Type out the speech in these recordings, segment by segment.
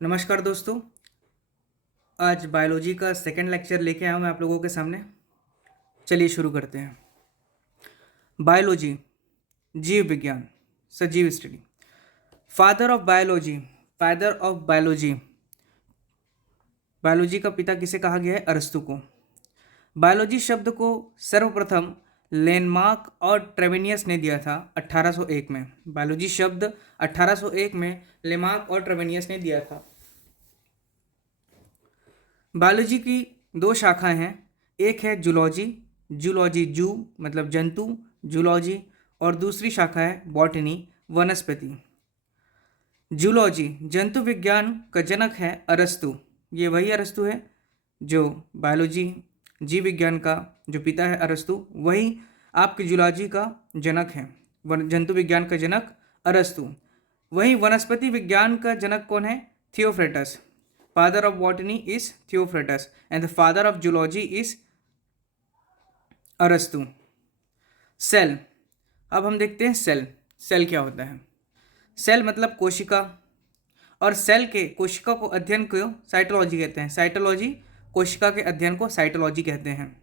नमस्कार दोस्तों। आज बायोलॉजी का सेकंड लेक्चर लेके आया हूँ मैं आप लोगों के सामने। चलिए शुरू करते हैं। बायोलॉजी, जीव विज्ञान, सजीव study. Father of biology, father of biology. Biology का पिता किसे कहा गया है? अरस्तु को। बायोलॉजी शब्द को सर्वप्रथम लेनमार्क और ट्रेवेनियस ने दिया था 1801 में। बायोलॉजी शब्द 1801 में लेमार्क और ट्रेवेनियस ने दिया था। बायोलॉजी की दो शाखाएं हैं। एक है जूलॉजी, जूलॉजी जू मतलब जंतु, जूलॉजी, और दूसरी शाखा है बॉटनी, वनस्पति। जूलॉजी जंतु विज्ञान का जनक है अरस्तु। ये वही अरस्तु है जो बायोलॉजी जीव विज्ञान का जो पिता है अरस्तु, वही आपकी जूलॉजी का जनक है। जंतु विज्ञान का जनक अरस्तु। वही वनस्पति विज्ञान का जनक कौन है? Theophrastus. Father of botany is Theophrastus and the father of zoology is अरस्तु। सेल। अब हम देखते हैं सेल। सेल क्या होता है? सेल मतलब कोशिका, और सेल के कोशिका को अध्ययन को साइटोलॉजी कहते हैं। साइटोलॉजी, कोशिका के अध्ययन को साइटोलॉजी कहते हैं।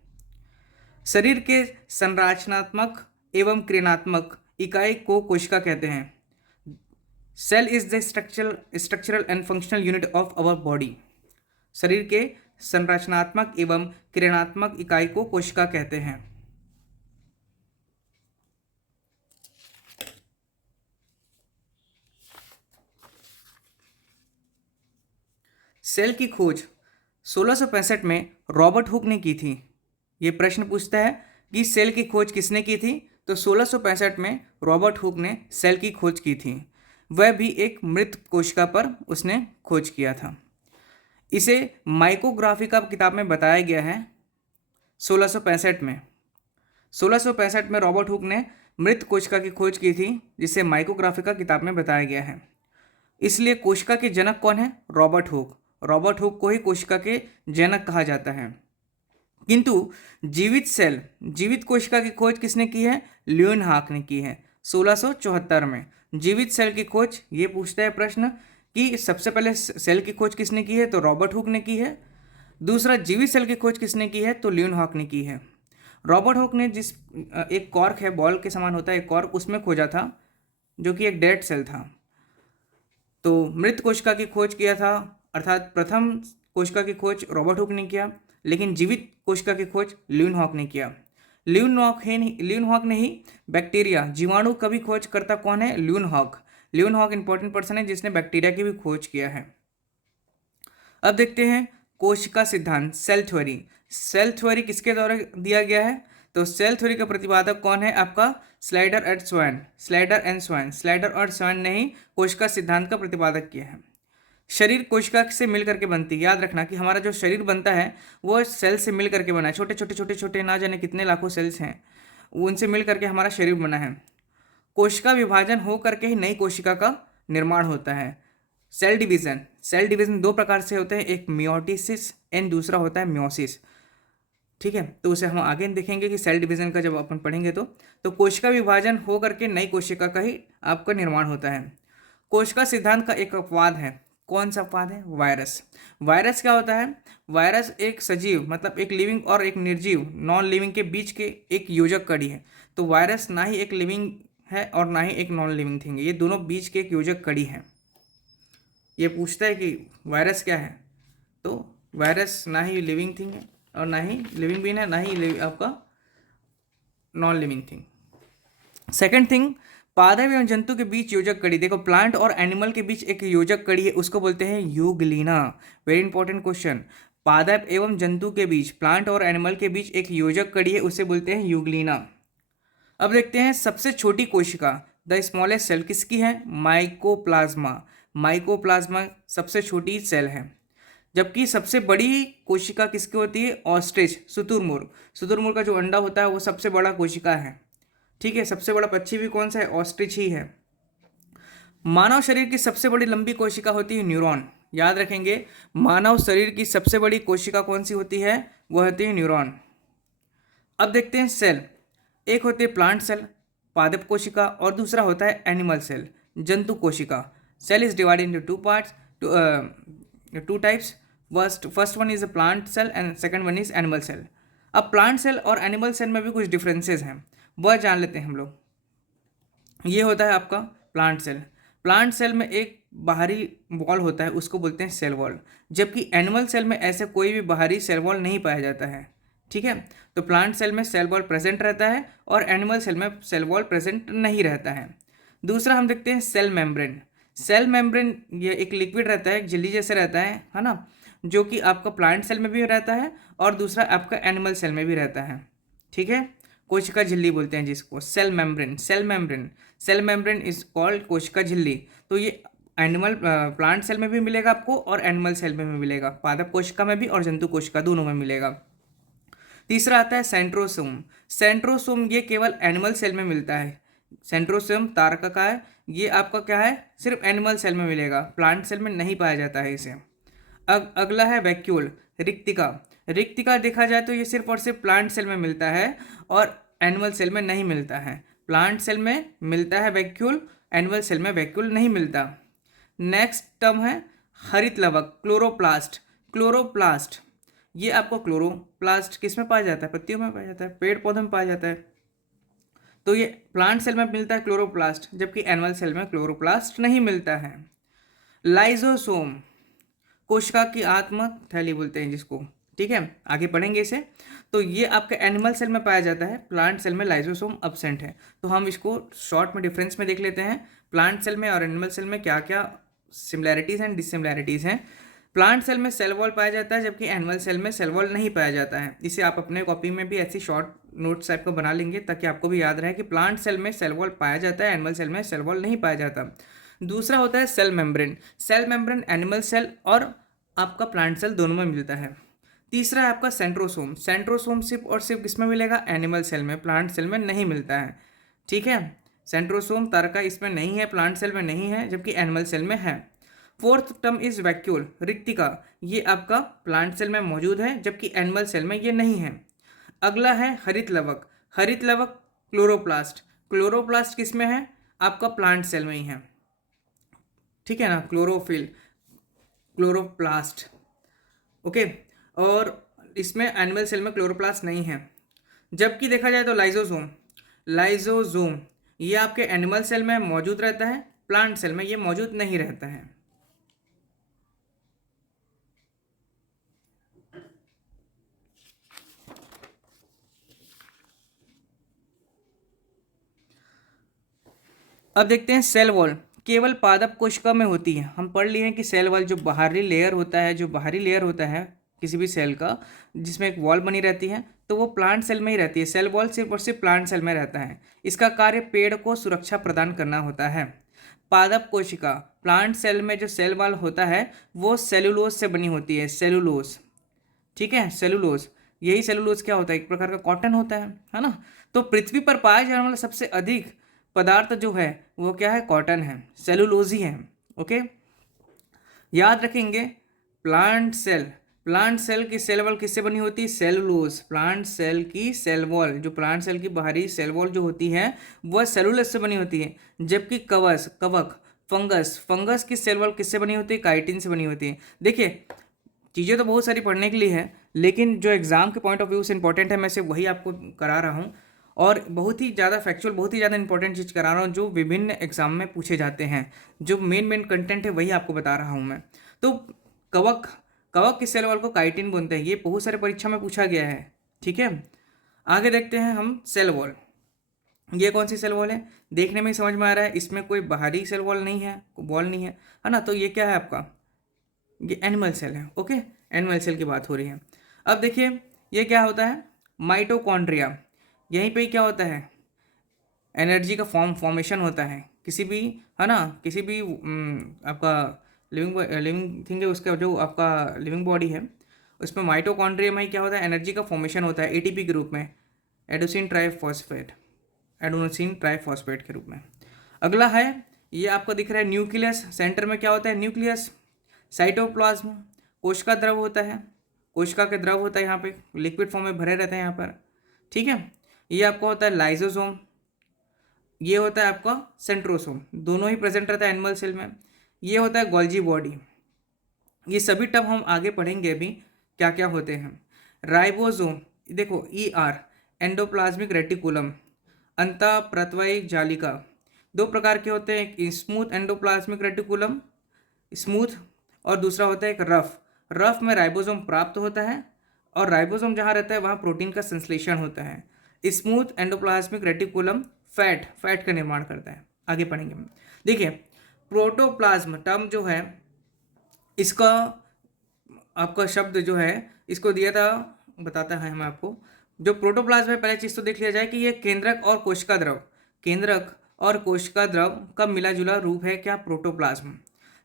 शरीर के संरचनात्मक एवं क्रियात्मक इकाई को कोशिका कहते हैं। Cell is the structural and functional unit of our body. शरीर के संरचनात्मक एवं क्रियात्मक इकाई को कोशिका कहते हैं। सेल की खोज 1665 में रॉबर्ट हुक ने की थी। ये प्रश्न पूछता है कि सेल की खोज किसने की थी? तो 1665 में रॉबर्ट हुक ने सेल की खोज की थी। वह भी एक मृत कोशिका पर उसने खोज किया था। इसे माइक्रोग्राफी का किताब में बताया गया है 1665 में। 1665 में रॉबर्ट हुक ने मृत कोशिका की खोज की थी, जिसे माइक्रोग्राफी का किताब में बताया गया है। इसलिए कोशिका के जनक कौन है? Robert Hooke. रॉबर्ट हुक को ही कोशिका के जनक कहा जाता है। किंतु जीवित सेल, जीवित कोशिका की खोज किसने की है? ल्यूनहाक ने की है 1674 में। जीवित सेल की खोज, ये पूछता है प्रश्न कि सबसे पहले सेल की खोज किसने की है? तो रॉबर्ट हुक ने की है। दूसरा, जीवित सेल की खोज किसने की है? तो ल्यूनहाक ने की है। रॉबर्ट हुक ने जिस एक कॉर्क है, बॉल के समान होता है एक कॉर्क, उसमें खोजा था, जो कि एक डेड सेल था। तो मृत कोशिका की खोज किया था, अर्थात प्रथम कोशिका की खोज रॉबर्ट हुक ने किया, लेकिन जीवित कोशिका की खोज ल्यूनहॉक ने किया। ल्यूनहॉक ने ही बैक्टीरिया, जीवाणु का भी खोज करता कौन है? ल्यूनहॉक। ल्यूनहॉक इंपॉर्टेंट पर्सन है जिसने बैक्टीरिया की भी खोज किया है। अब देखते हैं कोशिका सिद्धांत, सेल थ्योरी। सेल थ्योरी किसके द्वारा दिया गया है? तो सेल थ्योरी का प्रतिपादक कौन है? आपका slider and swan. Slider and swan, slider और स्वैन ने ही कोशिका सिद्धांत का प्रतिपादक किया है। शरीर कोशिका से मिल करके बनती है। याद रखना कि हमारा जो शरीर बनता है वो सेल से मिल करके बना है। छोटे छोटे छोटे छोटे ना जाने कितने लाखों सेल्स हैं, उनसे मिल करके हमारा शरीर बना है। कोशिका विभाजन हो करके ही नई कोशिका का निर्माण होता है। सेल डिवीजन, सेल डिवीजन दो प्रकार से होते हैं, एक मियोटिसिस एंड दूसरा होता है मियोसिस। ठीक है, तो उसे हम आगे देखेंगे कि सेल डिवीजन का जब अपन पढ़ेंगे तो कोशिका विभाजन हो करके नई कोशिका का ही आपका निर्माण होता है। कोशिका सिद्धांत का एक अपवाद है। कौन सा अपवाद है? वायरस। वायरस क्या होता है? वायरस एक सजीव मतलब एक लिविंग और एक निर्जीव नॉन लिविंग के बीच के एक योजक कड़ी है। तो वायरस ना ही एक लिविंग है और ना ही एक नॉन लिविंग थिंग है, ये दोनों बीच के एक योजक कड़ी है। ये पूछता है कि वायरस क्या है, तो वायरस ना ही लिविंग थिंग है और ना ही लिविंग बीन है, ना ही आपका non living thing. Second thing, पादप एवं जंतु के बीच योजक कड़ी। देखो, प्लांट और एनिमल के बीच एक योजक कड़ी है, उसको बोलते हैं यूग्लिना। Very important question. पादप एवं जंतु के बीच, प्लांट और एनिमल के बीच एक योजक कड़ी है, उसे बोलते हैं यूग्लिना। अब देखते हैं सबसे छोटी कोशिका, द स्मॉलेस्ट सेल किसकी है? माइकोप्लाज्मा। माइकोप्लाज्मा सबसे छोटी सेल है। जबकि सबसे बड़ी कोशिका किसकी होती है? ऑस्ट्रिच, शुतुरमुर्ग। शुतुरमुर्ग का जो अंडा होता है वो सबसे बड़ा कोशिका है। ठीक है, सबसे बड़ा पक्षी भी कौन सा है? ऑस्ट्रिच ही है। मानव शरीर की सबसे बड़ी लंबी कोशिका होती है न्यूरॉन। याद रखेंगे, मानव शरीर की सबसे बड़ी कोशिका कौन सी होती है? वह होती है न्यूरॉन। अब देखते हैं सेल। एक होती है प्लांट सेल, पादप कोशिका, और दूसरा होता है एनिमल सेल, जंतु कोशिका। Cell is divided into two parts two types. First one is a plant cell and second one is animal cell. अब प्लांट सेल और एनिमल सेल में भी कुछ डिफरेंसेस हैं, वह जान लेते हैं हम लोग. ये होता है आपका प्लांट सेल. प्लांट सेल में एक बाहरी वॉल होता है, उसको बोलते हैं सेल वॉल, जबकि एनिमल सेल में ऐसे कोई भी बाहरी सेल वॉल नहीं पाया जाता है. ठीक है, तो प्लांट सेल में सेल वॉल प्रेजेंट रहता है और एनिमल सेल में सेल वॉल प्रेजेंट नहीं रहता है. दूसरा हम देखते हैं सेल मेम्ब्रेन. सेल मेम्ब्रेन ये एक लिक्विड रहता है, एक झिल्ली जैसे रहता है ना, जो कि आपका प्लांट सेल में भी रहता है और दूसरा आपका एनिमल सेल में भी रहता है. ठीक है, कोशिका झिल्ली बोलते हैं जिसको, cell membrane. Cell membrane is called कोशिका झिल्ली. तो ये एनिमल प्लांट सेल में भी मिलेगा आपको और एनिमल सेल में भी मिलेगा, पादप कोशिका में भी और जंतु कोशिका दोनों में मिलेगा. तीसरा आता है सेंट्रोसोम. सेंट्रोसोम ये केवल एनिमल सेल में मिलता है. सेंट्रोसोम तारका का है, ये आपका क्या है, सिर्फ एनिमल सेल में मिलेगा, प्लांट सेल में नहीं पाया जाता है इसे. अगला है वैक्यूल, रिक्तिका. रिक्तिका देखा जाए तो ये सिर्फ और सिर्फ प्लांट सेल में मिलता है और एनिमल सेल में नहीं मिलता है. प्लांट सेल में मिलता है वैक्यूल, एनिमल सेल में वैक्यूल नहीं मिलता. नेक्स्ट टर्म है हरित लवक, क्लोरोप्लास्ट. क्लोरोप्लास्ट ये आपको क्लोरोप्लास्ट किस में पाया जाता है, पत्तियों में पाया जाता है, पेड़ पौधों में पाया जाता है. तो ये प्लांट सेल में मिलता है क्लोरोप्लास्ट, जबकि एनिमल सेल में क्लोरोप्लास्ट नहीं मिलता है. लाइजोसोम, कोशिका की आत्म थैली बोलते हैं जिसको. ठीक है, आगे पढ़ेंगे इसे. तो ये आपके एनिमल सेल में पाया जाता है, प्लांट सेल में लाइजोसोम अब्सेंट है. तो हम इसको शॉर्ट में डिफरेंस में देख लेते हैं, प्लांट सेल में और एनिमल सेल में क्या क्या सिमिलैरिटीज़ एंड डिससिमिलैरिटीज़ हैं. प्लांट सेल में सेल वॉल पाया जाता है, जबकि एनिमल सेल में सेल वॉल नहीं पाया जाता है. इसे आप अपने कॉपी में भी ऐसी शॉर्ट नोट्स टाइप को बना लेंगे ताकि आपको भी याद रहे कि प्लांट सेल में सेल वॉल पाया जाता है, एनिमल सेल में सेल वॉल नहीं पाया जाता. दूसरा होता है cell membrane. Cell membrane animal cell और आपका प्लांट सेल दोनों में मिलता है. तीसरा है आपका सेंट्रोसोम. सेंट्रोसोम सिर्फ और सिर्फ किसमें मिलेगा, एनिमल सेल में, प्लांट सेल में नहीं मिलता है. ठीक है, सेंट्रोसोम तारका इसमें नहीं है, प्लांट सेल में नहीं है, जबकि एनिमल सेल में है. फोर्थ टर्म इज वैक्यूल, रिक्तिका. ये आपका प्लांट सेल में मौजूद है, जबकि एनिमल सेल में ये नहीं है. अगला है हरित लवक. हरित लवक क्लोरोप्लास्ट. क्लोरोप्लास्ट किस में है, आपका प्लांट सेल में ही है. ठीक है ना, क्लोरोफिल, क्लोरोप्लास्ट. ओके, और इसमें एनिमल सेल में क्लोरोप्लास्ट नहीं है. जबकि देखा जाए तो लाइजोसोम, लाइजोसोम ये आपके एनिमल सेल में मौजूद रहता है, प्लांट सेल में ये मौजूद नहीं रहता है. अब देखते हैं सेल वॉल, केवल पादप कोशिका में होती है. हम पढ़ लिए हैं कि सेल वॉल जो बाहरी लेयर होता है, जो बाहरी लेयर होता है किसी भी सेल का, जिसमें एक वॉल बनी रहती है, तो वो प्लांट सेल में ही रहती है. सेल वॉल सिर्फ और सिर्फ प्लांट सेल में रहता है. इसका कार्य पेड़ को सुरक्षा प्रदान करना होता है. पादप कोशिका, प्लांट सेल में जो सेल वॉल होता है वो सेलुलोज से बनी होती है, सेलुलोज. ठीक है, सेलुलोज, यही सेलुलोज क्या होता है, एक प्रकार का कॉटन होता है ना. तो पृथ्वी पर पाया जाने वाला सबसे अधिक पदार्थ जो है वो क्या है, कॉटन है, सेलुलोज ही है. ओके, याद रखेंगे प्लांट सेल की सेल वॉल किससे बनी होती है, सेलुलोज. प्लांट सेल की सेल वॉल, जो प्लांट सेल की बाहरी सेल वॉल जो होती है वह सेलुलोज से बनी होती है. जबकि कवक फंगस की सेल वॉल किससे बनी होती है, काइटिन से बनी होती है. देखिए, चीज़ें तो बहुत सारी पढ़ने के लिए है, लेकिन जो एग्जाम के पॉइंट ऑफ व्यू से इंपॉर्टेंट है मैं सिर्फ वही आपको करा रहा हूँ, और बहुत ही ज़्यादा फैक्चुअल, बहुत ही ज़्यादा इंपॉर्टेंट चीज़ करा रहा हूँ जो विभिन्न एग्जाम में पूछे जाते हैं. जो मेन कंटेंट है वही आपको बता रहा हूँ मैं. तो कवक की सेल वॉल को काइटिन बोलते हैं, ये बहुत सारे परीक्षा में पूछा गया है. ठीक है, आगे देखते हैं हम सेल वॉल. ये कौन सी सेल वॉल है, देखने में ही समझ में आ रहा है, इसमें कोई बाहरी सेल वॉल नहीं है, वॉल नहीं है ना. तो ये क्या है आपका, ये एनिमल सेल है. ओके, एनिमल सेल की बात हो रही है. अब देखिए ये क्या होता है, माइटोकॉन्ड्रिया. यहीं पे क्या होता है, एनर्जी का फॉर्मेशन होता है किसी भी, है ना, किसी भी आपका लिविंग थिंग है, उसका जो आपका लिविंग बॉडी है उसमें माइटोकॉन्ड्रिया में ही क्या होता है, एनर्जी का फॉर्मेशन होता है एटीपी के रूप में, एडोसिन ट्राइफॉस्फेट के रूप में. अगला है, ये आपको दिख रहा है न्यूक्लियस. सेंटर में क्या होता है, न्यूक्लियस. साइटोप्लाज्म, कोशिका द्रव होता है, कोशिका के द्रव होता है, यहाँ पे लिक्विड फॉर्म में भरे रहते हैं यहाँ पर. ठीक है, ये आपका होता है लाइजोसोम. ये होता है आपका सेंट्रोसोम, दोनों ही प्रेजेंट रहता है एनिमल सेल में. ये होता है गोल्जी बॉडी. ये सभी टर्म हम आगे पढ़ेंगे अभी क्या क्या होते हैं। राइबोसोम, देखो ER, एंडोप्लाज्मिक रेटिकुलम, अंतःप्रत्वयी जालिका। दो प्रकार के होते हैं, एक स्मूथ एंडोप्लाज्मिक रेटिकुलम, स्मूथ, और दूसरा होता है एक रफ। रफ में राइबोसोम प्राप्त होता है, और राइबोसोम जहाँ रहता है वहाँ प्रोटीन का संश्लेषण होता है। स्मूथ एंडोप्लाज्मिक रेटिकुलम फैट का निर्माण करता है। आगे पढ़ेंगे हम। देखिए, प्रोटोप्लाज्म टर्म जो है, इसका आपका शब्द जो है इसको दिया था, बताता है हमें आपको। जो प्रोटोप्लाज्म है, पहले चीज़ तो देख लिया जाए कि ये केंद्रक और कोशिका द्रव, केंद्रक और कोशिका द्रव का मिला जुला रूप है क्या, प्रोटोप्लाज्म।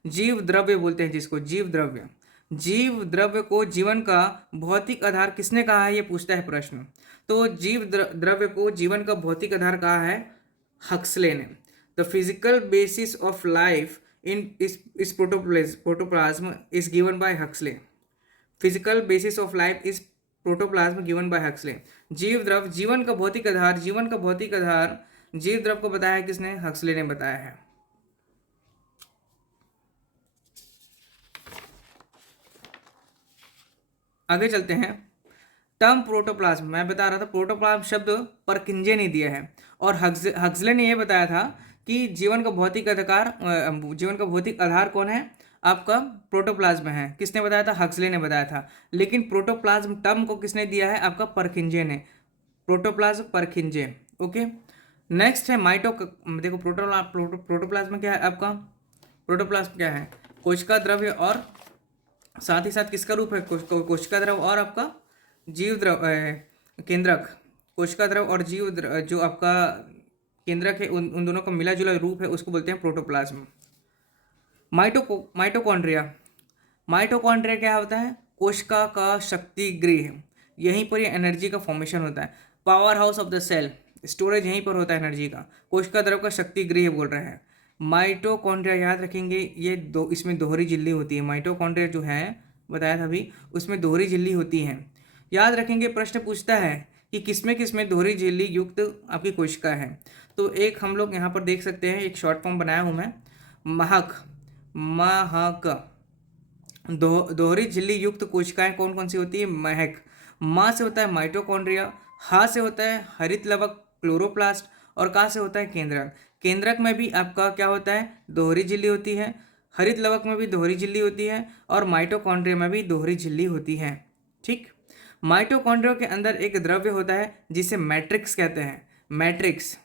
जीव द्रव्य बोलते हैं जिसको, जीव द्रव्य। जीव द्रव्य को जीवन का भौतिक आधार किसने कहा है, ये पूछता है प्रश्न। तो जीव द्रव्य को जीवन का भौतिक आधार कहा है हक्सले ने। The physical basis of life in इस protoplasm is given by Huxley. Physical basis of life is protoplasm given by Huxley. जीव द्रव, जीवन का भौतिक आधार, जीवन का भौतिक आधार जीव द्रव को बताया है किसने, हक्सले ने बताया है। आगे चलते हैं। टर्म प्रोटोप्लाज्म, मैं बता रहा था प्रोटोप्लाज्म शब्द परकिंजे ने दिया है, और हक्सले ने यह बताया था कि जीवन का भौतिक जीवन का भौतिक आधार कौन है, आपका प्रोटोप्लाज्म है। किसने बताया था, हक्सले ने बताया था। लेकिन प्रोटोप्लाज्म टर्म को किसने दिया है, आपका परकिंजे ने। प्रोटोप्लाज्म परकिंजे। ओके, नेक्स्ट है देखो प्रोटोप्लाज्म क्या है आपका, प्रोटोप्लाज्म क्या है, कोशिका द्रव्य, और साथ ही साथ किसका रूप है, कोशिका द्रव और आपका जीव द्रव, केंद्रक। कोशिका द्रव और जीव द्रव जो आपका केंद्रक है, उन दोनों का मिला जुला रूप है, उसको बोलते हैं प्रोटोप्लाज्म। माइटोकॉन्ड्रिया, माइटोकॉन्ड्रिया क्या होता है, कोशिका का शक्ति गृह। यहीं पर ये एनर्जी का फॉर्मेशन होता है। Power house of the cell, storage यहीं पर होता है एनर्जी का। कोशिका द्रव का शक्ति गृह बोल रहे हैं। माइटोकॉन्ड्रिया याद रखेंगे, ये इसमें दोहरी झिल्ली होती है। माइटोकॉन्ड्रिया जो है बताया था अभी, उसमें दोहरी झिल्ली होती है। याद रखेंगे, प्रश्न पूछता है कि किसमें दोहरी झिल्ली युक्त आपकी कोशिका है। तो एक हम लोग यहाँ पर देख सकते हैं, एक शॉर्ट फॉर्म बनाया हूँ मैं, महक। दोहरी झिल्ली युक्त कोशिकाएं कौन कौन सी होती है, महक। माँ से होता है माइटोकॉन्ड्रिया, हा से होता है हरित लवक क्लोरोप्लास्ट, और का से होता है केंद्रक। केंद्रक में भी आपका क्या होता है, दोहरी झिल्ली होती है। हरित लवक में भी दोहरी झिल्ली होती है, और माइटोकॉन्ड्रिया में भी दोहरी झिल्ली होती है। ठीक, माइटोकॉन्ड्रिया के अंदर एक द्रव्य होता है जिसे मैट्रिक्स कहते हैं, मैट्रिक्स।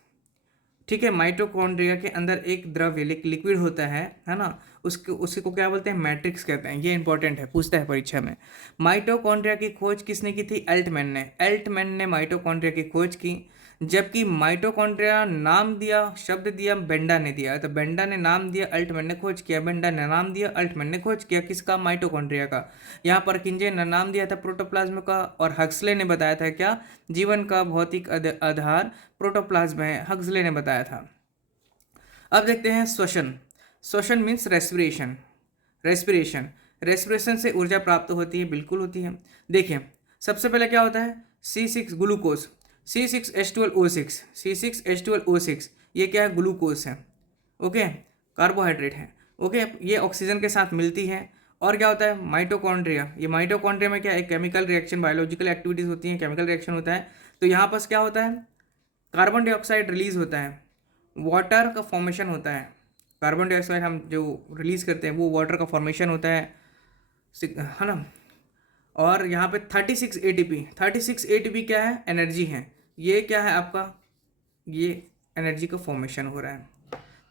ठीक है, माइटोकॉन्ड्रिया के अंदर एक द्रव्य लिक्विड होता है ना, उसको क्या बोलते हैं, मैट्रिक्स कहते हैं। ये इंपॉर्टेंट है, पूछता है परीक्षा में। माइटोकॉन्ड्रिया की खोज किसने की थी, एल्टमैन ने माइटोकॉन्ड्रिया की खोज की। जबकि माइटोकॉन्ड्रिया नाम दिया, शब्द दिया बेंडा ने दिया। तो बेंडा ने नाम दिया, अल्टमैन ने खोज किया। बेंडा ने नाम दिया, अल्टमैन ने खोज किया, किसका, माइटोकॉन्ड्रिया का। यहाँ पर किंजे ने नाम दिया था प्रोटोप्लाज्म का, और हक्सले ने बताया था क्या, जीवन का भौतिक आधार प्रोटोप्लाज्म है, हक्सले ने बताया था। अब देखते हैं श्वसन। श्वसन मीन्स रेस्पिरेशन। रेस्पिरेशन से ऊर्जा प्राप्त होती है, बिल्कुल होती है। देखिए, सबसे पहले क्या होता है, C6 ग्लूकोज, C6H12O6, C6H12O6, ये क्या है, ग्लूकोज है। ओके, कार्बोहाइड्रेट है। ओके, ये ऑक्सीजन के साथ मिलती है। और क्या होता है, माइटोकॉन्ड्रिया। ये माइटोकॉन्ड्रिया में क्या, एक केमिकल रिएक्शन, बायोलॉजिकल एक्टिविटीज होती हैं, केमिकल रिएक्शन होता है। तो यहाँ पर क्या होता है, कार्बन डाइऑक्साइड रिलीज होता है, वाटर का फॉर्मेशन होता है। कार्बन डाइऑक्साइड हम जो रिलीज करते हैं वो वाटर का फॉर्मेशन होता है ना। और यहाँ पे 36 ATP क्या है, एनर्जी है। ये क्या है आपका, ये एनर्जी का फॉर्मेशन हो रहा है।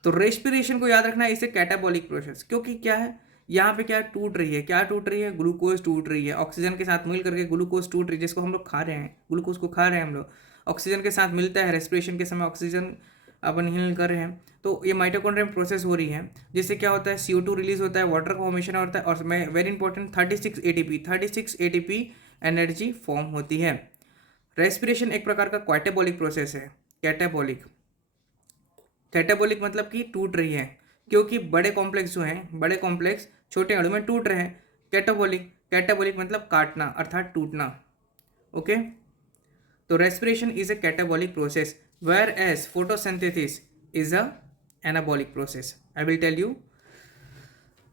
तो रेस्पिरेशन को याद रखना है, इसे कैटाबॉलिक प्रोसेस, क्योंकि क्या है, यहाँ पे क्या टूट रही है, क्या टूट रही है, ग्लूकोज टूट रही है। ऑक्सीजन के साथ मिल करके ग्लूकोज टूट रही है, जिसको हम लोग खा रहे हैं, ग्लूकोज को खा रहे हैं हम लोग, ऑक्सीजन के साथ मिलता है। रेस्पिरेशन के समय ऑक्सीजन अपन इनहेल कर रहे हैं, तो ये माइटोकॉन्ड्रिया में प्रोसेस हो रही है, जिससे क्या होता है, CO2 रिलीज होता है, वाटर का फॉर्मेशन होता है, और very important 36 ATP energy form होती है। रेस्पिरेशन एक प्रकार का कैटाबॉलिक प्रोसेस है। कैटाबॉलिक मतलब कि टूट रही है, क्योंकि बड़े कॉम्प्लेक्स जो हैं, बड़े कॉम्प्लेक्स छोटे अणु में टूट रहे हैं। कैटाबॉलिक मतलब काटना अर्थात टूटना। ओके, तो respiration is a catabolic process, whereas photosynthesis is a anabolic process. I will tell you.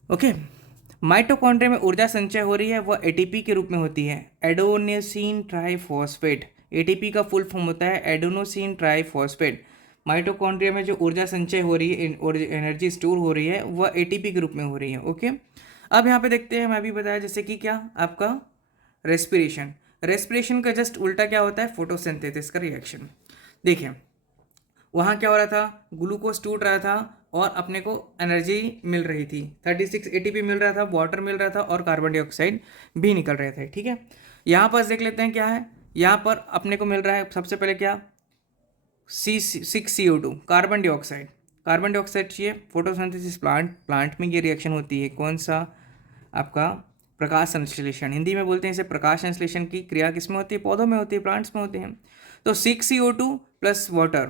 Okay, mitochondria में ऊर्जा संचय हो रही है वह एटीपी के रूप में होती है, एडोनोसिन ट्राइफॉस्फेट। एटीपी का फुल फॉर्म होता है एडोनोसिन ट्राइफॉस्फेट। माइटोकॉन्ड्रिया में जो ऊर्जा संचय हो रही है और एनर्जी स्टोर हो रही है वह एटीपी के रूप में हो रही है। ओके, अब यहाँ पे देखते हैं, मैं अभी बताया जैसे कि क्या आपका रेस्पिरेशन। रेस्पिरेशन का जस्ट उल्टा क्या होता है, फोटोसिंथेसिस का रिएक्शन। देखिए वहाँ क्या हो रहा था, ग्लूकोज टूट रहा था और अपने को एनर्जी मिल रही थी, 36 एटीपी मिल रहा था, वाटर मिल रहा था और कार्बन डाइऑक्साइड भी निकल रहे थे। ठीक है, यहाँ पर देख लेते हैं क्या है, यहाँ पर अपने को मिल रहा है सबसे पहले क्या, C6CO2 carbon dioxide. Carbon dioxide चाहिए, फोटोसिंथेसिस प्लांट में ये रिएक्शन होती है, कौन सा आपका प्रकाश संश्लेषण, हिंदी में बोलते हैं इसे प्रकाश संश्लेषण की क्रिया किसमें होती है, पौधों में होती है, प्लांट्स में होती है। तो 6CO2 plus water,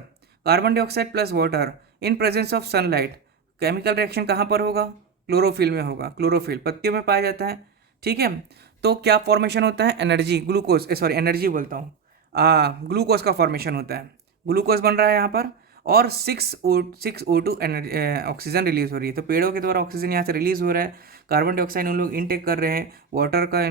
carbon dioxide plus water in presence of sunlight, chemical reaction कहाँ पर होगा, क्लोरोफिल में होगा, क्लोरोफिल पत्तियों में पाया जाता है। ठीक है, तो क्या फॉर्मेशन होता है, एनर्जी, ग्लूकोज सॉरी एनर्जी बोलता हूँ, ग्लूकोज का फॉर्मेशन होता है, ग्लूकोज बन रहा है यहाँ पर और 6O2 ऑक्सीजन रिलीज हो रही है। तो पेड़ों के द्वारा ऑक्सीजन यहाँ से रिलीज हो रहा है, कार्बन डाइऑक्साइड उन लोग इनटेक कर रहे हैं, वाटर का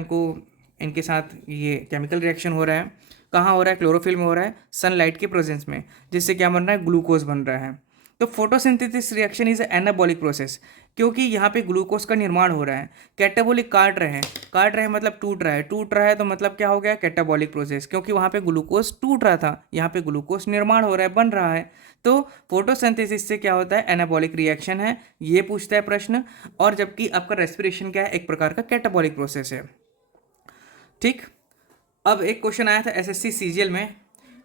इनके साथ ये केमिकल रिएक्शन हो रहा है, कहाँ हो रहा है, क्लोरोफिल में हो रहा है, सनलाइट के प्रेजेंस में, जिससे क्या बन रहा है, ग्लूकोज बन रहा है। तो photosynthesis reaction is anabolic process, क्योंकि यहाँ पे ग्लूकोज का निर्माण हो रहा है। कैटाबॉलिक काट रहे हैं मतलब टूट रहा है तो मतलब क्या हो गया, कैटाबॉलिक प्रोसेस, क्योंकि वहाँ पे ग्लूकोज टूट रहा था, यहाँ पे ग्लूकोज निर्माण हो रहा है, बन रहा है। तो फोटोसिंथेसिस से क्या होता है, एनाबॉलिक रिएक्शन है, ये पूछता है प्रश्न। और जबकि आपका रेस्पिरेशन क्या है, एक प्रकार का कैटाबॉलिक प्रोसेस है। ठीक, अब एक क्वेश्चन आया था एसएससी सीजीएल में,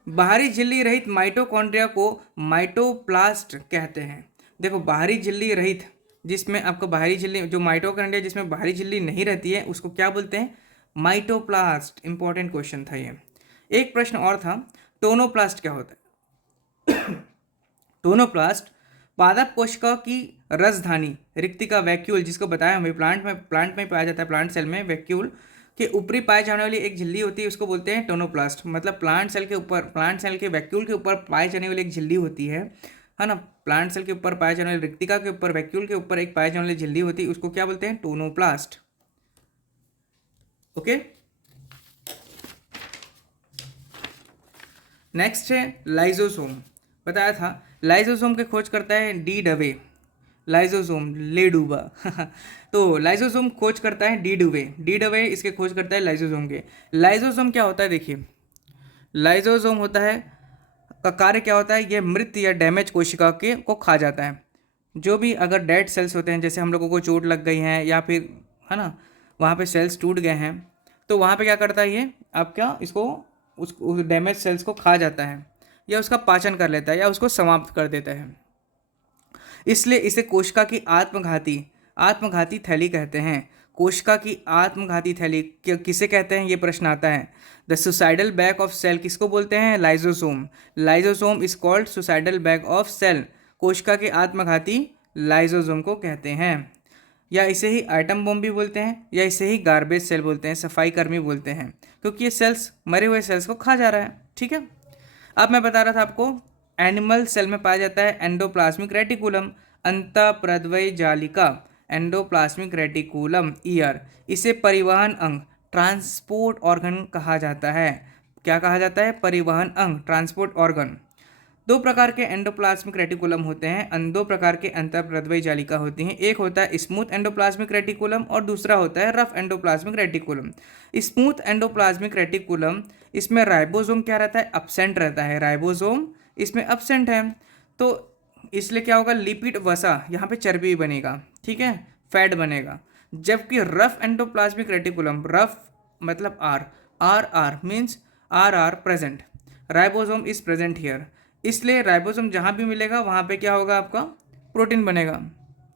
बाहरी झिल्ली रहित माइटोकॉन्ड्रिया को माइटोप्लास्ट कहते हैं। देखो बाहरी झिल्ली रहित, जिसमें आपको बाहरी झिल्ली, जो माइटोकॉन्ड्रिया जिसमें बाहरी झिल्ली नहीं रहती है उसको क्या बोलते हैं, माइटोप्लास्ट। इंपॉर्टेंट क्वेश्चन था ये। एक प्रश्न और था, टोनोप्लास्ट क्या होता है। टोनोप्लास्ट पादप कोशिका की रसधानी रिक्तिका वैक्यूल, जिसको बताया हमें प्लांट में पाया जाता है, प्लांट सेल में वैक्यूल के ऊपरी पाए जाने वाली एक झिल्ली होती है, उसको बोलते हैं टोनोप्लास्ट। मतलब प्लांट सेल के वैक्यूल के ऊपर पाए जाने वाली एक झिल्ली होती है ना, प्लांट सेल के ऊपर पाए जाने वाली रिक्तिका के ऊपर वैक्यूल के ऊपर एक पाए जाने वाली झिल्ली होती है, उसको क्या बोलते हैं, टोनोप्लास्ट। ओके, नेक्स्ट है लाइजोसोम। बताया था लाइजोसोम की खोज करता है डी डवे, लाइजोसोम ले डूबा तो लाइजोसोम खोज करता है डी डवे इसके खोज करता है लाइजोसोम के। लाइजोसोम क्या होता है, देखिए लाइजोसोम होता है का कार्य क्या होता है, ये मृत या डैमेज कोशिका के को खा जाता है। जो भी अगर डेड सेल्स होते हैं, जैसे हम लोगों को चोट लग गई है या फिर है ना वहाँ पे सेल्स टूट गए हैं, तो वहाँ पे क्या करता है ये, आप क्या इसको उस डैमेज सेल्स को खा जाता है या उसका पाचन कर लेता है या उसको समाप्त कर देता है। इसलिए इसे कोशिका की आत्मघाती थैली कहते हैं। कोशिका की आत्मघाती थैली किसे कहते हैं, ये प्रश्न आता है। The suicidal bag of cell किसको बोलते हैं, lysosome. Lysosome is called suicidal bag of cell, कोशिका के आत्मघाती लाइजोसोम को कहते हैं। या इसे ही आइटम बम भी बोलते हैं, या इसे ही गार्बेज सेल बोलते हैं, सफाई कर्मी बोलते हैं, क्योंकि ये सेल्स मरे हुए सेल्स को खा जा रहा है। ठीक है, अब मैं बता रहा था आपको, एनिमल सेल में पाया जाता है एंडोप्लाज्मिक रेटिकुलम, अंतःप्रद्वय जालिका, एंडोप्लाज्मिक रेटिकुलम ईयर। इसे परिवहन अंग, ट्रांसपोर्ट ऑर्गन कहा जाता है। क्या कहा जाता है, परिवहन अंग, ट्रांसपोर्ट ऑर्गन। दो प्रकार के एंडोप्लाज्मिक रेटिकुलम होते हैं, दो प्रकार के अंतःप्रद्वय जालिका होती हैं। एक होता है स्मूथ एंडोप्लाज्मिक रेटिकुलम और दूसरा होता है rough endoplasmic reticulum. Smooth endoplasmic reticulum, इसमें राइबोसोम क्या रहता है, एब्सेंट रहता है, राइबोसोम इसमें एब्सेंट है, तो इसलिए क्या होगा, लिपिड वसा, यहाँ पे चर्बी बनेगा, ठीक है, फैट बनेगा। जबकि रफ एंडोप्लाज्मिक रेटिकुलम, रफ मतलब R means R present, ribosome is present here, इसलिए राइबोसोम जहाँ भी मिलेगा वहाँ पे क्या होगा, आपका प्रोटीन बनेगा।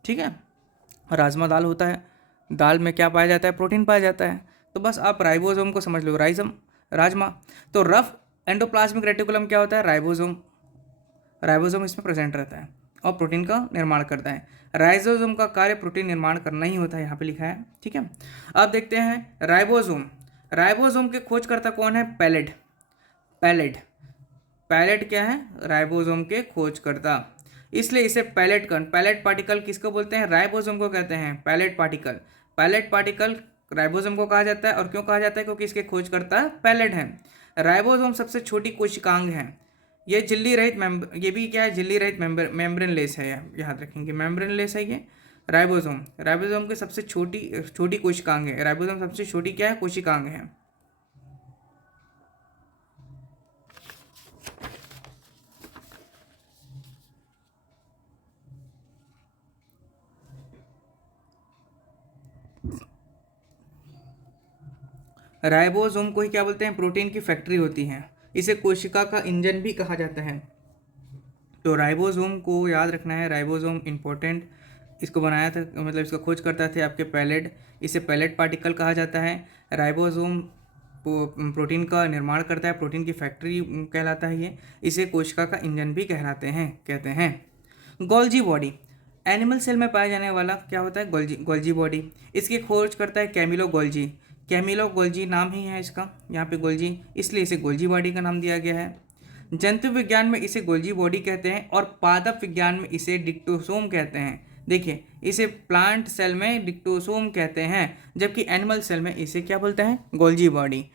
ठीक है, राजमा दाल होता है, दाल में क्या पाया जाता है, प्रोटीन पाया जाता है, तो बस आप राइबोसोम को समझ लो, राजमा। तो रफ एंडोप्लाज्मिक रेटिकुलम क्या होता है, राइबोसोम इसमें प्रेजेंट रहता है और प्रोटीन का निर्माण करता है। राइबोसोम का कार्य प्रोटीन निर्माण करना ही होता है, यहाँ पे लिखा है। ठीक है, अब देखते हैं राइबोसोम के खोजकर्ता कौन है, पैलेट क्या है, राइबोसोम के खोजकर्ता, इसलिए इसे पैलेट पार्टिकल किसको बोलते हैं, राइबोसोम को कहते हैं Palade particle. Palade particle ribosome को कहा जाता है, और क्यों कहा जाता है? क्योंकि इसके खोजकर्ता पैलेट हैं। राइबोसोम सबसे छोटी कोशिकांग है। ये झिल्ली रहित ये भी क्या है? झिल्ली रहित मेम्ब्रेन लेस है, याद रखेंगे, मेम्ब्रेन लेस है ये राइबोसोम। राइबोसोम की सबसे छोटी छोटी कोशिकांग है। राइबोसोम सबसे छोटी क्या है? कोशिकांग है। राइबोसोम को ही क्या बोलते हैं? प्रोटीन की फैक्ट्री होती है। इसे कोशिका का इंजन भी कहा जाता है। तो राइबोसोम को याद रखना है, राइबोसोम इंपॉर्टेंट। इसको बनाया था, मतलब इसका खोज करता थे आपके पैलेट। इसे पैलेट पार्टिकल कहा जाता है। राइबोसोम प्रोटीन का निर्माण करता है, प्रोटीन की फैक्ट्री कहलाता है ये। इसे कोशिका का इंजन भी कहते हैं। गोल्जी बॉडी, एनिमल सेल में पाया जाने वाला क्या होता है? Golgi body. इसकी खोज करता है कैमिलो गोल्जी। कैमिलो गोल्जी नाम ही है इसका, यहाँ पे गोल्जी, इसलिए इसे गोल्जी बॉडी का नाम दिया गया है। जंतु विज्ञान में इसे गोल्जी बॉडी कहते हैं, और पादप विज्ञान में इसे डिक्टोसोम कहते हैं। देखिए, इसे प्लांट सेल में डिक्टोसोम कहते हैं, जबकि एनिमल सेल में इसे क्या बोलते हैं? गोल्जी बॉडी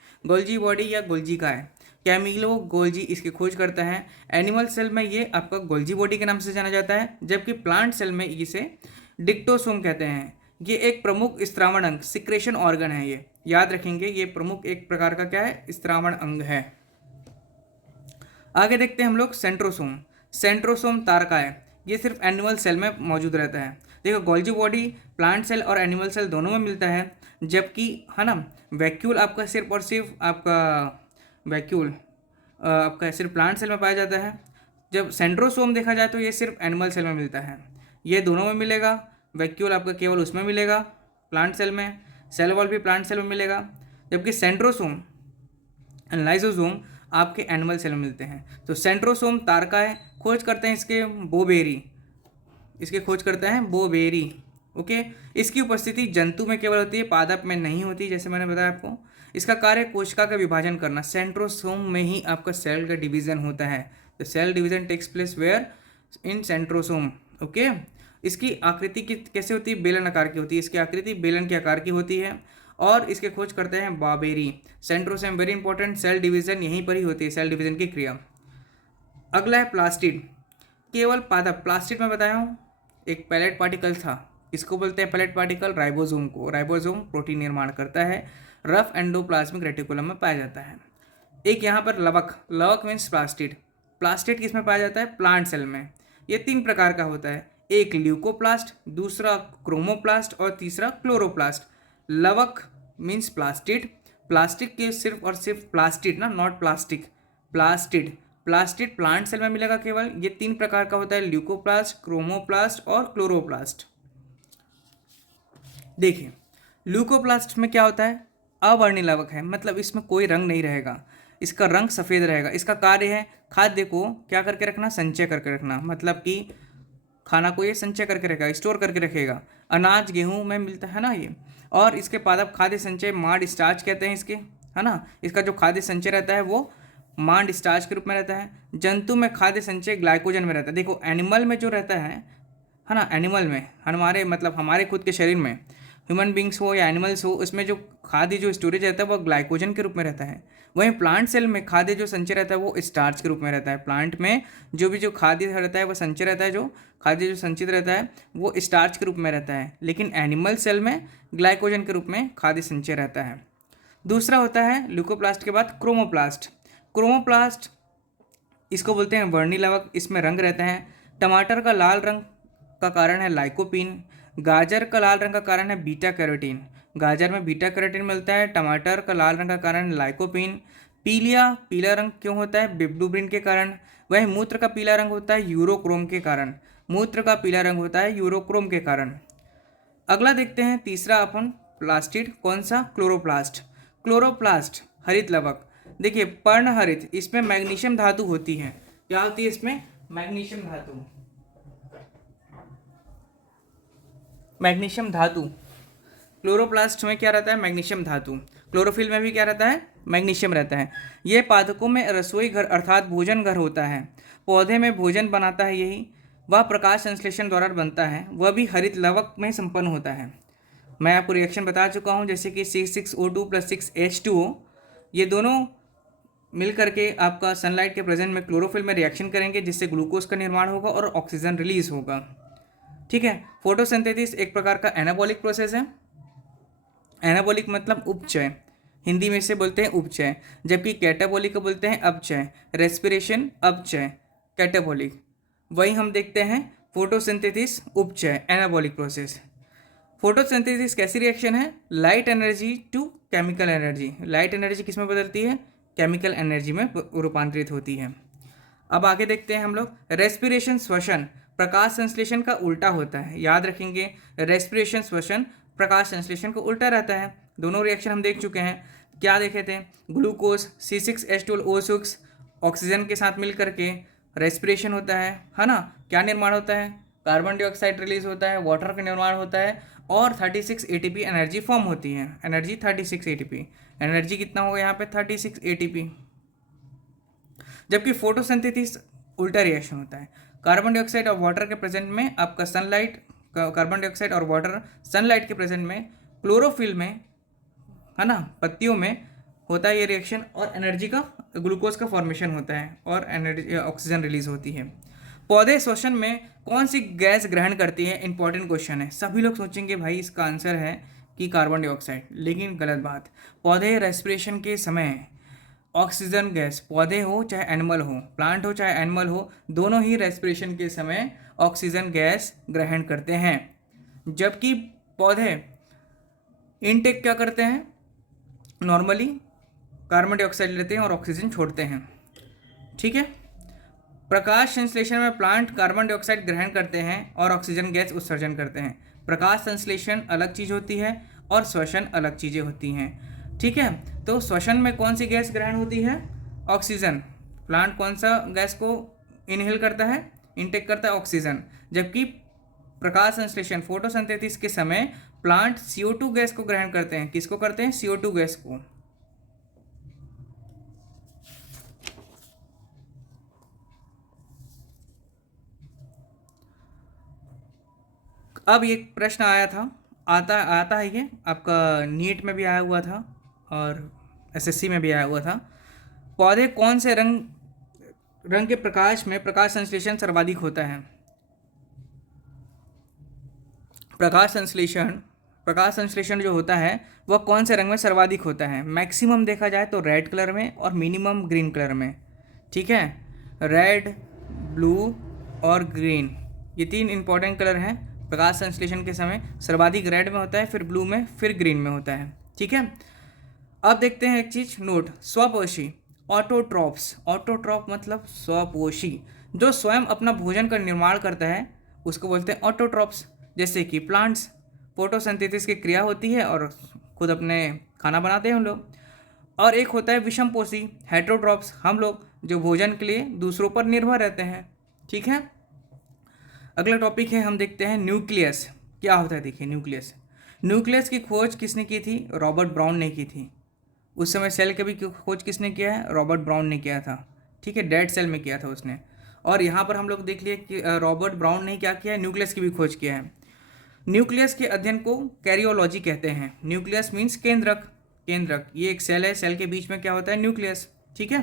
या गोल्जी का है। कैमिलो गोल्जी इसकी खोज करता है। एनिमल सेल में ये आपका गोल्जी बॉडी के नाम से जाना जाता है, जबकि प्लांट सेल में इसे डिक्टोसोम कहते हैं। ये एक प्रमुख स्त्रावण अंग, सिक्रेशन ऑर्गन है ये, याद रखेंगे। ये प्रमुख एक प्रकार का क्या है? स्त्रावण अंग है। आगे देखते हैं हम लोग सेंट्रोसोम। सेंट्रोसोम तारका है। ये सिर्फ एनिमल सेल में मौजूद रहता है। देखो, गोल्जी बॉडी प्लांट सेल और एनिमल सेल दोनों में मिलता है, जबकि है ना वैक्यूल आपका सिर्फ और सिर्फ आपका सिर्फ प्लांट सेल में पाया जाता है। जब सेंट्रोसोम देखा जाए तो ये सिर्फ एनिमल सेल में मिलता है। ये दोनों में मिलेगा। वैक्यूल आपका केवल उसमें मिलेगा, प्लांट सेल में। सेल वॉल भी प्लांट सेल में मिलेगा, जबकि सेंट्रोसोम एंड लाइसोसोम आपके एनिमल सेल में मिलते हैं। तो सेंट्रोसोम तारका है। खोज करते हैं इसके खोज करते हैं बोबेरी। ओके, इसकी उपस्थिति जंतु में केवल होती है, पादप में नहीं होती, जैसे मैंने बताया आपको। इसका कार्य कोशिका का विभाजन करना। सेंट्रोसोम में ही आपका सेल का डिवीजन होता है। The cell division takes place where? In centrosome. Okay, इसकी आकृति कैसे होती है? बेलन आकार की होती है। इसकी आकृति बेलन के आकार की होती है, और इसके खोज करते हैं Boveri. Centrosome very important, cell division यहीं पर ही होती है, सेल डिवीजन की क्रिया। अगला है प्लास्टिड। केवल पादप, प्लास्टिड में बताया हूँ एक पैलेट पार्टिकल था, इसको बोलते हैं पैलेट पार्टिकल। राइबोसोम को, राइबोसोम प्रोटीन निर्माण करता है, रफ एंडोप्लाज्मिक रेटिकुलम में पाया जाता है। एक यहाँ पर लवक मीन्स प्लास्टिड। प्लास्टिड किस में पाया जाता है? प्लांट सेल में। ये 3 प्रकार का होता है, एक ल्यूकोप्लास्ट, दूसरा क्रोमोप्लास्ट, और तीसरा क्लोरोप्लास्ट। लवक मीन्स प्लास्टिड। प्लास्टिक के सिर्फ और सिर्फ प्लास्टिड ना, not plastic, plastid plant cell में मिलेगा केवल। ये 3 प्रकार का होता है, ल्यूकोप्लास्ट, क्रोमोप्लास्ट और क्लोरोप्लास्ट। देखिए, ल्यूकोप्लास्ट में क्या होता है? अवर्णी लवक है, मतलब इसमें कोई रंग नहीं रहेगा, इसका रंग सफ़ेद रहेगा। इसका कार्य है खाद्य को क्या करके रखना? संचय करके रखना, मतलब कि खाना को ये संचय करके रखेगा, स्टोर करके रखेगा। अनाज गेहूं में मिलता है ना ये। और इसके पादप खाद्य संचय मांड स्टार्च कहते हैं इसके, है ना। इसका जो खाद्य संचय रहता है वो मांड स्टार्च के रूप में रहता है। जंतु में खाद्य संचय ग्लाइकोजन में रहता है। देखो, एनिमल में जो रहता है ना, एनिमल में हमारे खुद के शरीर में, ह्यूमन बींग्स हो या एनिमल्स हो, उसमें जो खाद्य जो स्टोरेज रहता है वो ग्लाइकोजन के रूप में रहता है। वहीं प्लांट सेल में खाद्य जो संचय रहता है वो स्टार्च के रूप में रहता है। प्लांट में जो खाद्य रहता है वो संचय रहता है, जो खाद्य जो संचित रहता है वो स्टार्च के रूप में रहता है, लेकिन एनिमल सेल में ग्लाइकोजन के रूप में खाद्य संचय रहता है। दूसरा होता है ल्यूकोप्लास्ट के बाद क्रोमोप्लास्ट, इसको बोलते हैं वर्णी लवक, इसमें रंग रहते हैं। टमाटर का लाल रंग का कारण है लाइकोपीन। गाजर का लाल रंग का कारण है बीटा कैरोटीन। गाजर में बीटा कैरोटीन मिलता है। टमाटर का लाल रंग का कारण है लाइकोपीन। पीला रंग क्यों होता है? बिब्डुब्रिन के कारण। वह मूत्र का पीला रंग होता है यूरोक्रोम के कारण। मूत्र का पीला रंग होता है यूरोक्रोम के कारण। अगला देखते हैं तीसरा अपन प्लास्टिड, कौन सा? क्लोरोप्लास्ट हरित लवक। देखिए, पर्णहरित, इसमें मैग्नीशियम धातु होती है। क्या होती है इसमें? मैग्नीशियम धातु। क्लोरोप्लास्ट में क्या रहता है? मैग्नीशियम धातु। क्लोरोफिल में भी क्या रहता है? मैग्नीशियम रहता है। यह पादपों में रसोई घर अर्थात भोजन घर होता है। पौधे में भोजन बनाता है यही, वह प्रकाश संश्लेषण द्वारा बनता है, वह भी हरित लवक में संपन्न होता है। मैं आपको रिएक्शन बता चुका हूँ, जैसे कि C6O2 + 6H2O, ये दोनों मिल करके आपका सनलाइट के प्रेजेंट में क्लोरोफिल में रिएक्शन करेंगे, जिससे ग्लूकोज का निर्माण होगा और ऑक्सीजन रिलीज होगा। ठीक है। फोटोसिंथेसिस एक प्रकार का एनाबॉलिक प्रोसेस है। एनाबॉलिक मतलब उपचय, हिंदी में से बोलते हैं उपचय, जबकि कैटाबॉलिक को बोलते हैं अपचय। Respiration अपचय, catabolic. वही हम देखते हैं फोटोसिंथेसिस उपचय, एनाबॉलिक प्रोसेस। फोटोसिंथेसिस कैसी रिएक्शन है? Light energy to chemical energy. Light energy किस में बदलती है? केमिकल एनर्जी में रूपांतरित होती है। अब आगे देखते हैं हम लोग, रेस्पिरेशन श्वसन प्रकाश संश्लेषण का उल्टा होता है। याद रखेंगे, रेस्पिरेशन श्वसन प्रकाश संश्लेषण को उल्टा रहता है। दोनों रिएक्शन हम देख चुके हैं। क्या देखे थे? ग्लूकोज C6H12O6 ऑक्सीजन के साथ मिल करके रेस्पिरेशन होता है ना। क्या निर्माण होता है? कार्बन डाइऑक्साइड रिलीज होता है, वाटर का निर्माण होता है और 36 ATP एनर्जी फॉर्म होती है। Energy 36 ATP। एनर्जी कितना होगा यहाँ पे? 36 ATP। जबकि फोटोसिंथेसिस उल्टा रिएक्शन होता है। कार्बन डाइऑक्साइड और वाटर के प्रेजेंट में आपका सनलाइट, कार्बन डाइऑक्साइड और वाटर सनलाइट के प्रेजेंट में क्लोरोफिल में, है ना, पत्तियों में होता है ये रिएक्शन, और एनर्जी का, ग्लूकोज का फॉर्मेशन होता है और एनर्जी ऑक्सीजन रिलीज होती है। पौधे श्वसन में कौन सी गैस ग्रहण करती है? इंपॉर्टेंट क्वेश्चन है। सभी लोग सोचेंगे भाई इसका आंसर है कि कार्बन डाइऑक्साइड, लेकिन गलत बात। पौधे रेस्पिरेशन के समय ऑक्सीजन गैस, पौधे हो चाहे एनिमल हो, प्लांट हो चाहे एनिमल हो, दोनों ही रेस्पिरेशन के समय ऑक्सीजन गैस ग्रहण करते हैं। जबकि पौधे इनटेक क्या करते हैं? नॉर्मली कार्बन डाइऑक्साइड लेते हैं और ऑक्सीजन छोड़ते हैं। ठीक है। प्रकाश संश्लेषण में प्लांट कार्बन डाइऑक्साइड ग्रहण करते हैं और ऑक्सीजन गैस उत्सर्जन करते हैं। प्रकाश संश्लेषण अलग चीज़ होती है और श्वसन अलग चीज़ें होती हैं। ठीक है। तो श्वसन में कौन सी गैस ग्रहण होती है? ऑक्सीजन। प्लांट कौन सा गैस को इनहेल करता है, इनटेक करता है? ऑक्सीजन। जबकि प्रकाश संश्लेषण, फोटोसिंथेसिस के समय प्लांट CO2 गैस को ग्रहण करते हैं। किसको करते हैं? CO2 गैस को। अब एक प्रश्न आया था, आता है, ये आपका नीट में भी आया हुआ था और SSC में भी आया हुआ था। पौधे कौन से रंग के प्रकाश में प्रकाश संश्लेषण सर्वाधिक होता है? प्रकाश संश्लेषण जो होता है वह कौन से रंग में सर्वाधिक होता है? मैक्सिमम देखा जाए तो रेड कलर में और मिनिमम ग्रीन कलर में। ठीक है। रेड, ब्लू और ग्रीन, ये 3 इंपॉर्टेंट कलर हैं। प्रकाश संश्लेषण के समय सर्वाधिक रेड में होता है, फिर ब्लू में, फिर ग्रीन में होता है। ठीक है। अब देखते हैं एक चीज़ नोट, स्वपोषी, ऑटोट्रॉप्स। ऑटोट्रॉप मतलब स्वपोषी, जो स्वयं अपना भोजन का निर्माण करता है उसको बोलते हैं ऑटोट्रॉप्स। जैसे कि प्लांट्स, फोटोसिंथेसिस की क्रिया होती है और खुद अपने खाना बनाते हैं हम लोग। और एक होता है विषमपोषी, हेटेरोट्रॉप्स, हम लोग जो भोजन के लिए दूसरों पर निर्भर रहते हैं। ठीक है। अगला टॉपिक है, हम देखते हैं न्यूक्लियस क्या होता है। देखिए न्यूक्लियस की खोज किसने की थी? रॉबर्ट ब्राउन ने की थी। उस समय सेल की भी खोज किसने किया है? रॉबर्ट ब्राउन ने किया था। ठीक है। डेड सेल में किया था उसने। और यहाँ पर हम लोग देख लिए कि रॉबर्ट ब्राउन ने क्या किया है? न्यूक्लियस की भी खोज किया है। न्यूक्लियस के अध्ययन को कैरियोलॉजी कहते हैं। न्यूक्लियस मीन्स केंद्रक। ये एक सेल है, सेल के बीच में क्या होता है? न्यूक्लियस। ठीक है।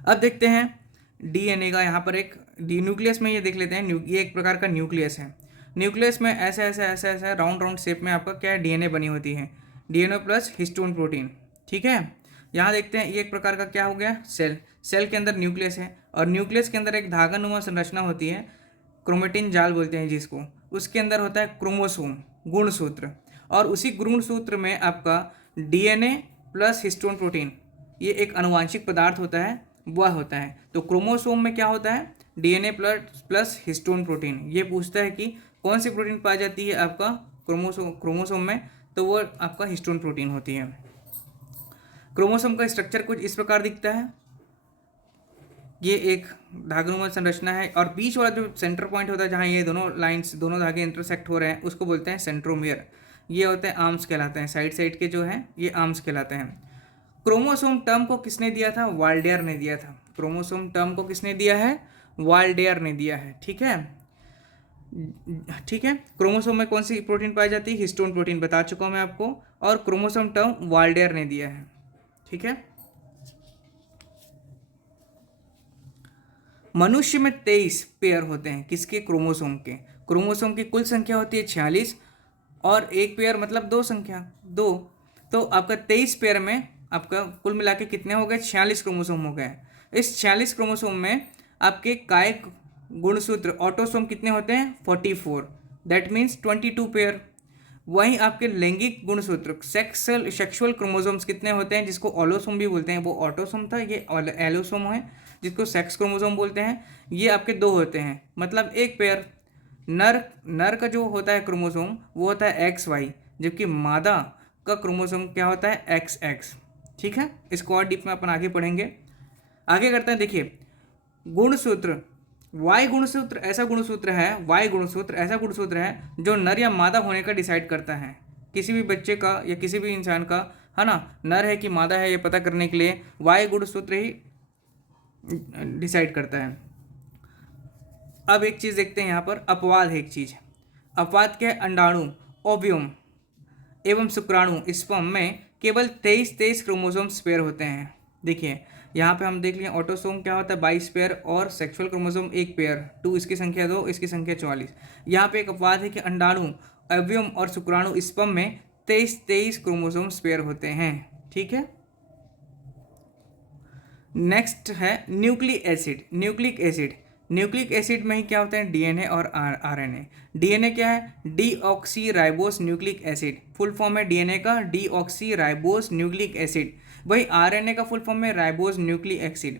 अब देखते हैं DNA का, यहाँ पर एक न्यूक्लियस में ये देख लेते हैं। ये एक प्रकार का न्यूक्लियस है। न्यूक्लियस में ऐसे राउंड शेप में आपका क्या है? DNA बनी होती है। DNA plus histone protein. ठीक है। यहाँ देखते हैं ये एक प्रकार का क्या हो गया? सेल के अंदर न्यूक्लियस है और न्यूक्लियस के अंदर एक धागानुमा संरचना होती है, क्रोमेटिन जाल बोलते हैं जिसको। उसके अंदर होता है क्रोमोसोम, गुणसूत्र, और उसी गुणसूत्र में आपका DNA प्लस हिस्टोन प्रोटीन, ये एक आनुवांशिक पदार्थ होता है, वह होता है। तो क्रोमोसोम में क्या होता है? DNA plus histone protein. ये पूछता है कि कौन सी प्रोटीन पाई जाती है आपका क्रोमोसोम में, तो वो आपका हिस्टोन प्रोटीन होती है। क्रोमोसोम का स्ट्रक्चर कुछ इस प्रकार दिखता है। ये एक धागानुमा संरचना है और बीच वाला जो सेंटर पॉइंट होता है जहाँ ये दोनों धागे इंटरसेक्ट हो रहे हैं उसको बोलते हैं सेंट्रोमियर। ये होते हैं आर्म्स कहलाते हैं, साइड के जो हैं ये आर्म्स कहलाते हैं। क्रोमोसोम टर्म को किसने दिया था? वाल्डेयर ने दिया था। क्रोमोसोम टर्म को किसने दिया है? वाल्डेयर ने दिया है। ठीक है। ठीक है। क्रोमोसोम में कौन सी प्रोटीन पाई जाती है? हिस्टोन प्रोटीन, बता चुका हूँ मैं आपको। और क्रोमोसोम टर्म वाल्डेयर ने दिया है। ठीक है। मनुष्य में 23 पेयर होते हैं, किसके? क्रोमोसोम के। क्रोमोसोम की कुल संख्या होती है 46, और एक पेयर मतलब दो संख्या, दो। तो आपका 23 पेयर में आपका कुल मिला के कितने हो गए? 46 क्रोमोसोम हो गए। इस 46 क्रोमोसोम में आपके कायिक गुणसूत्र ऑटोसोम कितने होते हैं? 44, दैट मीन्स 22 पेयर। वहीं आपके लैंगिक गुणसूत्र सेक्सुअल क्रोमोसोम्स कितने होते हैं, जिसको ऑलोसोम भी बोलते हैं? वो ऑटोसोम था, ये एलोसोम है, जिसको सेक्स क्रोमोसोम बोलते हैं। ये आपके दो होते हैं, मतलब एक पेयर। नर नर का जो होता है क्रोमोसोम वो होता है XY, जबकि मादा का क्रोमोसोम क्या होता है? XX। ठीक है, इसको और डीप में अपन आगे पढ़ेंगे। आगे करते हैं, देखिए गुणसूत्र। वाई गुणसूत्र ऐसा गुणसूत्र है जो नर या मादा होने का डिसाइड करता है। किसी भी बच्चे का या किसी भी इंसान का, है ना, नर है कि मादा है ये पता करने के लिए वाई गुणसूत्र ही डिसाइड करता है। अब एक चीज़ देखते हैं यहाँ पर, अपवाद है एक चीज़। अपवाद क्या है? अंडाणु ओव्यूम एवं शुक्राणु स्पर्म में केवल 23 क्रोमोसोम्स पेयर होते हैं। देखिए यहाँ पे हम देख लिए ऑटोसोम क्या होता है? 22 पेयर, और सेक्सुअल क्रोमोसोम एक पेयर, 2, इसकी संख्या 2, इसकी संख्या 44। यहाँ पे एक अपवाद है कि अंडाणु ओव्यूम और शुक्राणु स्पर्म में 23 क्रोमोसोम्स पेयर होते हैं। ठीक है। नेक्स्ट है न्यूक्लिक एसिड में ही क्या होता है? डीएनए और आरएनए। डीएनए क्या है? Deoxy ribose nucleic acid, full form है डीएनए का डीऑक्सी राइबोस न्यूक्लिक एसिड। वही आरएनए का फुल फॉर्म है राइबोस न्यूक्लिक एसिड।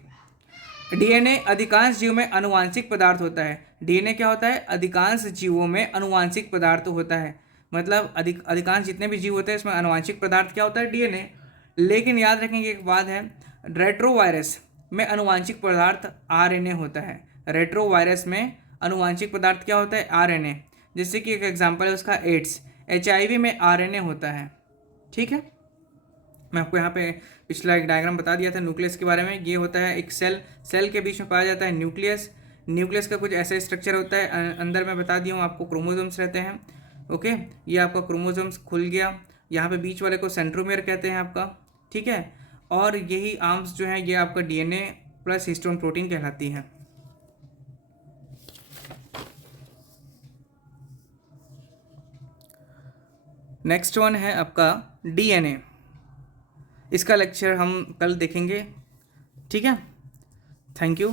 डीएनए अधिकांश जीवों में अनुवांशिक पदार्थ होता है। डीएनए क्या होता है? अधिकांश जीवों में अनुवांशिक पदार्थ होता है, मतलब अधिकांश जितने भी जीव होते हैं उसमें अनुवांशिक पदार्थ क्या होता है? डीएनए। लेकिन याद रखेंगे एक बात है, रेट्रोवायरस में अनुवांशिक पदार्थ आरएनए होता है। रेट्रोवायरस में अनुवांशिक पदार्थ क्या होता है? आरएनए। जैसे कि एक एग्जांपल है उसका एड्स, HIV में आरएनए होता है। ठीक है। मैं आपको यहाँ पे पिछला एक डायग्राम बता दिया था न्यूक्लियस के बारे में। ये होता है एक सेल के बीच में पाया जाता है न्यूक्लियस का कुछ ऐसा स्ट्रक्चर होता है। अंदर मैं बता दिया हूँ आपको, क्रोमोसोम्स रहते हैं। ओके, ये आपका क्रोमोसोम्स खुल गया, यहाँ पे बीच वाले को सेंट्रोमियर कहते हैं आपका। ठीक है। और यही आर्म्स जो है ये आपका DNA प्लस हिस्टोन प्रोटीन कहलाती है। नेक्स्ट वन है आपका DNA। इसका लेक्चर हम कल देखेंगे। ठीक है, थैंक यू।